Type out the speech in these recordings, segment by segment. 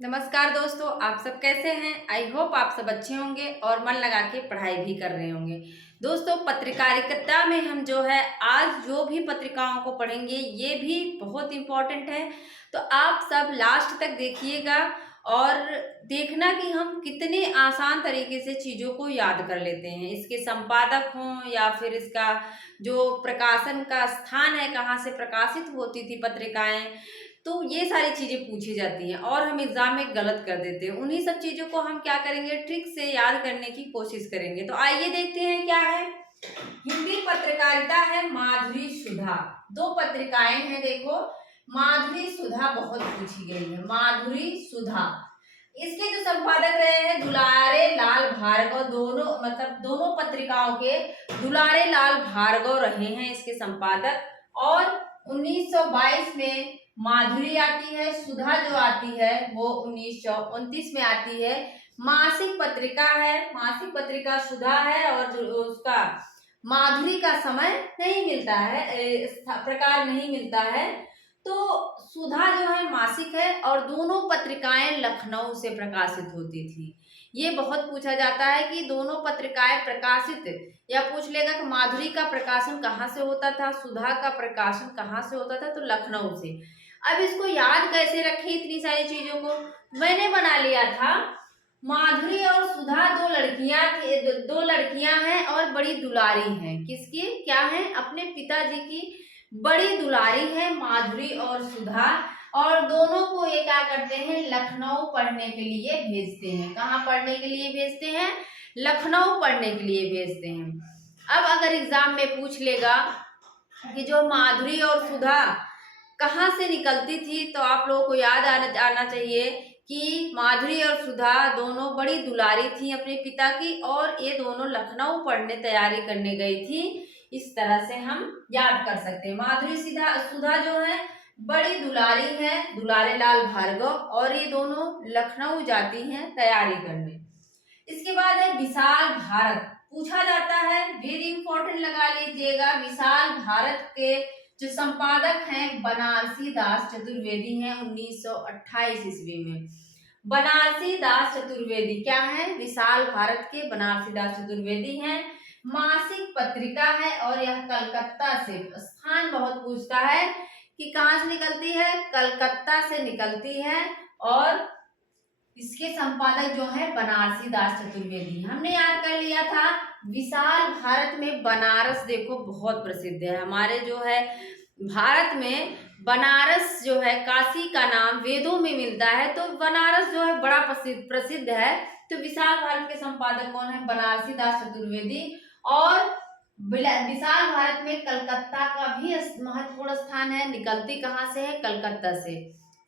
नमस्कार दोस्तों, आप सब कैसे हैं। आई होप आप सब अच्छे होंगे और मन लगा के पढ़ाई भी कर रहे होंगे। दोस्तों, पत्रकारिता में हम जो है आज जो भी पत्रिकाओं को पढ़ेंगे ये भी बहुत इम्पोर्टेंट है। तो आप सब लास्ट तक देखिएगा और देखना कि हम कितने आसान तरीके से चीज़ों को याद कर लेते हैं। इसके संपादक हों या फिर इसका जो प्रकाशन का स्थान है, कहाँ से प्रकाशित होती थी पत्रिकाएं, तो ये सारी चीज़ें पूछी जाती हैं और हम एग्ज़ाम में गलत कर देते हैं। उन्हीं सब चीज़ों को हम क्या करेंगे, ट्रिक से याद करने की कोशिश करेंगे। तो आइए देखते हैं क्या है। हिंदी पत्रकारिता है माधुरी सुधा। दो पत्रिकाएं हैं, देखो। माधुरी सुधा बहुत पूछी गई है, माधुरी सुधा। इसके जो संपादक रहे हैं दुलारे लाल भार्गव, दोनों पत्रिकाओं के दुलारे लाल भार्गव रहे हैं इसके संपादक। और 1922 में माधुरी आती है, सुधा जो आती है वो 1929 में आती है। मासिक पत्रिका है, मासिक पत्रिका सुधा है और जो उसका माधुरी का समय नहीं मिलता है, प्रकार नहीं मिलता है। तो सुधा जो है मासिक है और दोनों पत्रिकाएं लखनऊ से प्रकाशित होती थी। ये बहुत पूछा जाता है कि दोनों पत्रिकाएं प्रकाशित, या पूछ लेगा कि माधुरी का प्रकाशन कहाँ से होता था, सुधा का प्रकाशन कहाँ से होता था, तो लखनऊ से। अब इसको याद कैसे रखें इतनी सारी चीजों को, मैंने बना लिया था। माधुरी और सुधा दो लड़कियां हैं और बड़ी दुलारी हैं। किसकी क्या है, अपने पिताजी की बड़ी दुलारी है माधुरी और सुधा। और दोनों को ये क्या करते हैं, लखनऊ पढ़ने के लिए भेजते हैं। कहाँ पढ़ने के लिए भेजते हैं, लखनऊ पढ़ने के लिए भेजते हैं। अब अगर एग्जाम में पूछ लेगा कि जो माधुरी और सुधा कहाँ से निकलती थी, तो आप लोगों को याद आना चाहिए कि माधुरी और सुधा दोनों बड़ी दुलारी थी अपने पिता की, और ये दोनों लखनऊ पढ़ने तैयारी करने गई थी। इस तरह से हम याद कर सकते हैं। माधुरी सुधा जो है बड़ी दुलारी है, दुलारे लाल भार्गव, और ये दोनों लखनऊ जाती हैं तैयारी करने। इसके बाद है विशाल भारत। पूछा जाता है, वेरी इंपॉर्टेंट लगा लीजिएगा। विशाल भारत के जो संपादक हैं बनारसी दास चतुर्वेदी हैं 1928 ईस्वी में। बनारसी दास चतुर्वेदी क्या है, विशाल भारत के बनारसी दास चतुर्वेदी हैं। मासिक पत्रिका है और यह कलकत्ता से, स्थान बहुत पूछता है कि कहाँ से निकलती है, कलकत्ता से निकलती है। और इसके संपादक जो है बनारसी दास चतुर्वेदी। हमने याद कर लिया था। विशाल भारत में बनारस देखो बहुत प्रसिद्ध है। हमारे जो है भारत में बनारस जो है, काशी का नाम वेदों में मिलता है, तो बनारस जो है बड़ा प्रसिद्ध है। तो विशाल भारत के संपादक कौन है, बनारसी दास चतुर्वेदी। और विशाल भारत में कलकत्ता का भी महत्वपूर्ण स्थान है। निकलती कहाँ से है, कलकत्ता से।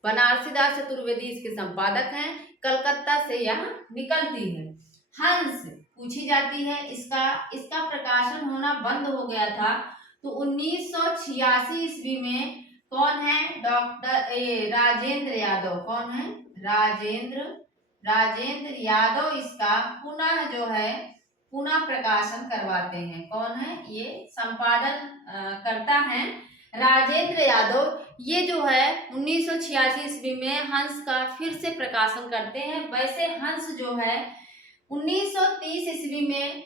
बनारसी दास चतुर्वेदी इसके संपादक हैं, कलकत्ता से यह निकलती है। हंस पूछी जाती है, इसका प्रकाशन होना बंद हो गया था। तो 1986 ईस्वी में कौन है, डॉक्टर राजेंद्र यादव। कौन है, राजेंद्र यादव इसका पुनः जो है पुनः प्रकाशन करवाते हैं। कौन है, ये संपादन करता है राजेंद्र यादव। ये जो है 1986 ईस्वी में हंस का फिर से प्रकाशन करते हैं। वैसे हंस जो है 1930 ईस्वी में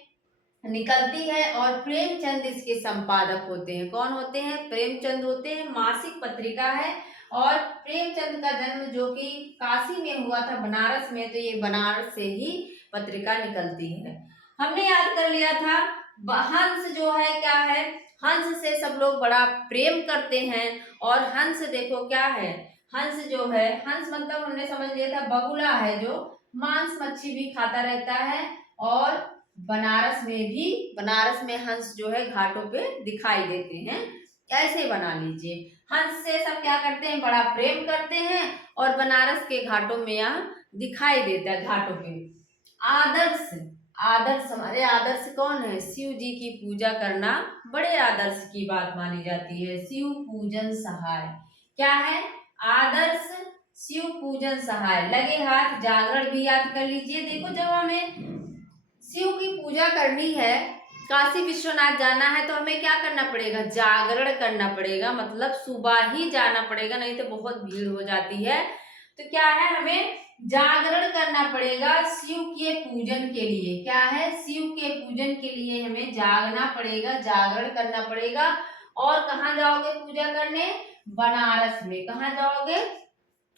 निकलती है और प्रेमचंद इसके संपादक होते हैं। कौन होते हैं, प्रेमचंद होते हैं। मासिक पत्रिका है और प्रेमचंद का जन्म जो कि काशी में हुआ था, बनारस में, तो ये बनारस से ही पत्रिका निकलती है। हमने याद कर लिया था। हंस जो है क्या है, हंस से सब लोग बड़ा प्रेम करते हैं। और हंस देखो क्या है, हंस जो है, हंस मतलब हमने समझ लिया था बगुला है जो मांस मच्छी भी खाता रहता है। और बनारस में हंस जो है घाटों पे दिखाई देते हैं। ऐसे बना लीजिए, हंस से सब क्या करते हैं, बड़ा प्रेम करते हैं और बनारस के घाटों में यह दिखाई देता है, घाटों पे। आदर्श, हमारे आदर्श कौन है, शिव जी की पूजा करना बड़े आदर्श की बात मानी जाती है। शिव पूजन सहाय क्या है, आदर्श शिव पूजन सहाय। लगे हाथ जागरण भी याद कर लीजिए। देखो, जब हमें शिव की पूजा करनी है, काशी विश्वनाथ जाना है, तो हमें क्या करना पड़ेगा, जागरण करना पड़ेगा। मतलब सुबह ही जाना पड़ेगा, नहीं तो बहुत भीड़ हो जाती है। तो क्या है, हमें जागरण करना पड़ेगा शिव के पूजन के लिए। क्या है? शिव के पूजन के लिए हमें जागना पड़ेगा, जागरण करना पड़ेगा। और कहाँ जाओगे पूजा करने? बनारस में। कहाँ जाओगे?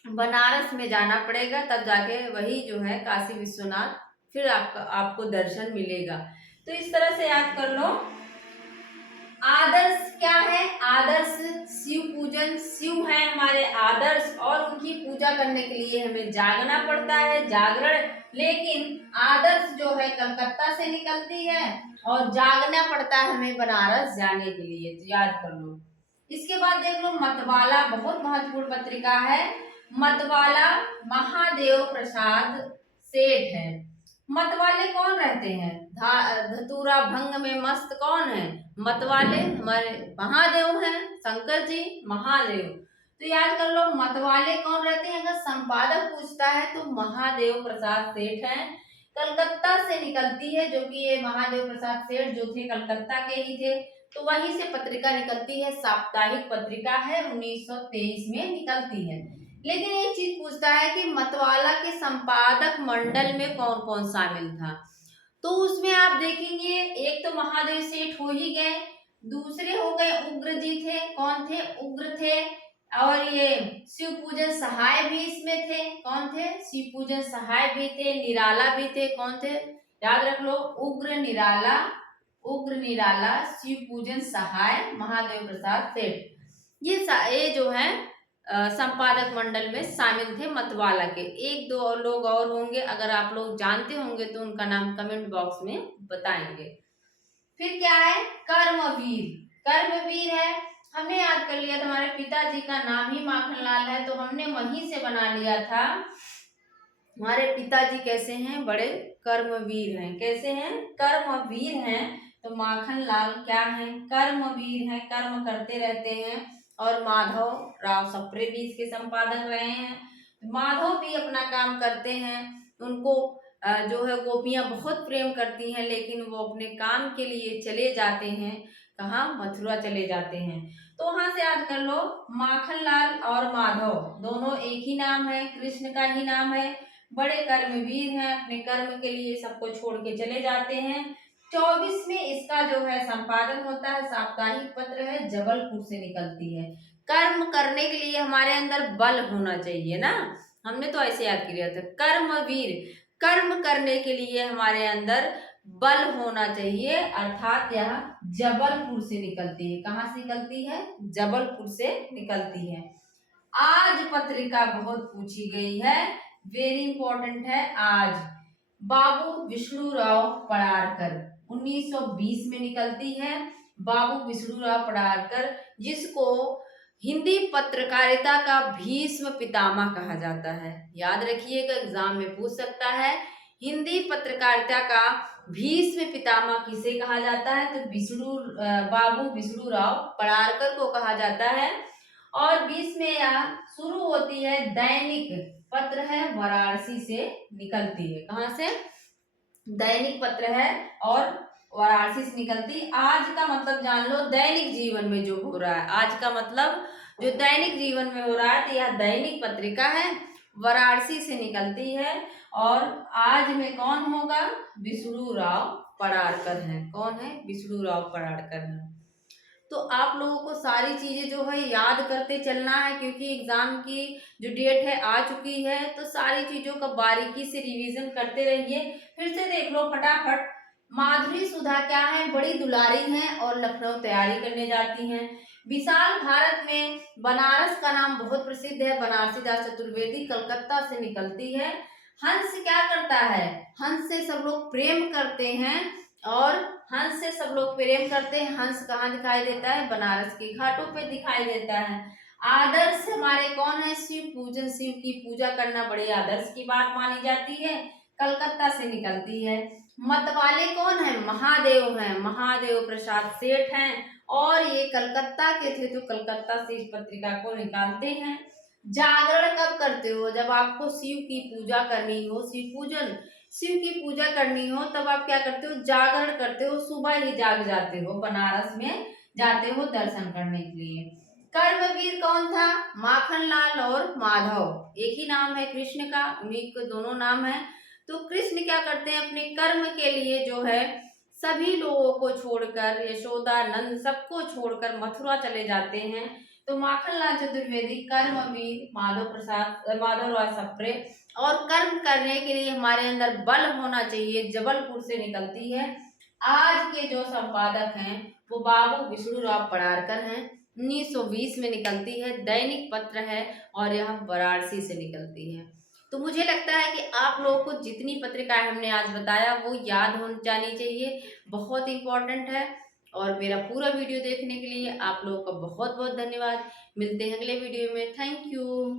बनारस में जाना पड़ेगा, तब जाके वही जो है काशी विश्वनाथ फिर आपको दर्शन मिलेगा। तो इस तरह से याद कर लो। आदर्श क्या है? आदर्श शिव पूजन, शिव है हमारे आदर्श, और उनकी पूजा करने के लिए हमें जागना पड़ता है, जागरण। लेकिन आदर्श जो है कलकत्ता से निकलती है और जागना पड़ता है हमें बनारस जाने के लिए। तो याद कर लो। इसके बाद देख लो मतवाला, बहुत महत्वपूर्ण पत्रिका है। मतवाला महादेव प्रसाद सेठ है। मतवाले कौन रहते हैं? धतूरा भंग में मस्त कौन है? मतवाले हमारे महादेव हैं, शंकर जी महादेव। तो याद कर लो मतवाले कौन रहते हैं। अगर संपादक पूछता है तो महादेव प्रसाद सेठ हैं। कलकत्ता से निकलती है, जो कि ये महादेव प्रसाद सेठ जो थे कलकत्ता के ही थे। तो वहीं से पत्रिका निकलती है, साप्ताहिक पत्रिका है, 1923 में निकलती है। लेकिन एक चीज पूछता है कि मतवाला के संपादक मंडल में कौन कौन शामिल था। तो उसमें आप देखेंगे एक तो महादेव सेठ हो ही गए, दूसरे हो गए उग्र जी थे। कौन थे? उग्र थे। और ये शिव पूजन सहाय भी इसमें थे। कौन थे? शिव पूजन सहाय भी थे, निराला भी थे। कौन थे? याद रख लो, उग्र निराला, उग्र निराला, शिव पूजन सहाय, महादेव प्रसाद सेठ। ये जो है संपादक मंडल में शामिल थे मतवाला के। एक दो लोग और होंगे, अगर आप लोग जानते होंगे तो उनका नाम कमेंट बॉक्स में बताएंगे। फिर क्या है? कर्मवीर। कर्मवीर है, हमने याद कर लिया था, हमारे पिताजी का नाम ही माखनलाल है तो हमने वहीं से बना लिया था। हमारे पिताजी कैसे हैं? बड़े कर्मवीर हैं। कैसे हैं? कर्मवीर हैं। तो माखनलाल क्या है? कर्मवीर हैं, कर्म करते रहते हैं। और माधव राव सप्रे भी इसके संपादक रहे हैं। माधव भी अपना काम करते हैं। उनको जो है गोपियां बहुत प्रेम करती हैं, लेकिन वो अपने काम के लिए चले जाते हैं। कहाँ? मथुरा चले जाते हैं। तो वहां से याद कर लो, माखनलाल और माधव दोनों एक ही नाम है, कृष्ण का ही नाम है। बड़े कर्मवीर हैं, अपने कर्म के लिए सबको छोड़ के चले जाते हैं। 24 में इसका जो है संपादन होता है, साप्ताहिक पत्र है, जबलपुर से निकलती है। कर्म करने के लिए हमारे अंदर बल होना चाहिए ना, हमने तो ऐसे याद किया था। कर्मवीर, कर्म करने के लिए हमारे अंदर बल होना चाहिए, अर्थात यह जबलपुर से निकलती है। कहाँ से निकलती है? जबलपुर से निकलती है। आज पत्रिका बहुत पूछी गई है, वेरी इंपॉर्टेंट है आज। बाबू विष्णुराव पड़ारकर 1920 में निकलती है। बाबू विष्णुराव पड़ारकर, जिसको हिंदी पत्रकारिता का भीष्म पितामह कहा जाता है। याद रखिएगा, एग्जाम में पूछ सकता है। हिंदी पत्रकारिता का भीष्म पितामह किसे कहा जाता है? तो बाबू विष्णुराव पड़ारकर को कहा जाता है। और 20 में यह शुरू होती है, दैनिक पत्र है, वाराणसी से निकलती है। कहाँ से? दैनिक पत्र है और वाराणसी से निकलती। आज का मतलब जान लो, दैनिक जीवन में जो हो रहा है, आज का मतलब जो दैनिक जीवन में हो रहा है, तो यह दैनिक पत्रिका है, वाराणसी से निकलती है। और आज में कौन होगा? विष्णुराव पड़ारकर है। कौन है? विष्णुराव पड़ारकर है। तो आप लोगों को सारी चीजें जो है याद करते चलना है, क्योंकि एग्जाम की जो डेट है आ चुकी है। तो सारी चीजों का बारीकी से रिवीजन करते रहिए। फिर से देख लो फटाफट। माधुरी सुधा क्या है? बड़ी दुलारी हैं और लखनऊ तैयारी करने जाती हैं। विशाल भारत में बनारस का नाम बहुत प्रसिद्ध है, बनारसी दास चतुर्वेदी कलकत्ता से निकलती है। हंस क्या करता है? हंस से सब लोग प्रेम करते हैं, और हंस से सब लोग प्रेम करते हैं। हंस कहाँ दिखाई देता है? बनारस के घाटों पे दिखाई देता है। आदर्श हमारे कौन है? शिव पूजन, शिव की पूजा करना बड़े आदर्श की बात मानी जाती है, कलकत्ता से निकलती है। मतवाले कौन है? महादेव हैं, महादेव प्रसाद सेठ हैं, और ये कलकत्ता के थे, तो कलकत्ता से इस पत्रिका को निकालते हैं। जागरण कब करते हो? जब आपको शिव की पूजा करनी हो, शिव पूजन, शिव की पूजा करनी हो, तब आप क्या करते हो? जागरण करते हो, सुबह ही जाग जाते हो, बनारस में जाते हो दर्शन करने के लिए। कर्मवीर कौन था? माखनलाल और माधव। एक ही नाम है कृष्ण का, उन्हीं के दोनों नाम है। तो कृष्ण क्या करते हैं, अपने कर्म के लिए जो है सभी लोगों को छोड़कर, यशोदा नंद सबको छोड़कर मथुरा चले जाते हैं। तो माखनलाल चतुर्वेदी कर्मवीर माधव राय सप्रे, और कर्म करने के लिए हमारे अंदर बल होना चाहिए, जबलपुर से निकलती है। आज के जो संपादक हैं वो बाबू विष्णुराव पडारकर हैं। 1920 में निकलती है, दैनिक पत्र है और यह वाराणसी से निकलती है। तो मुझे लगता है कि आप लोगों को जितनी पत्रिकाएं हमने आज बताया वो याद हो जानी चाहिए, बहुत इंपॉर्टेंट है। और मेरा पूरा वीडियो देखने के लिए आप लोगों का बहुत बहुत धन्यवाद। मिलते हैं अगले वीडियो में। Thank you.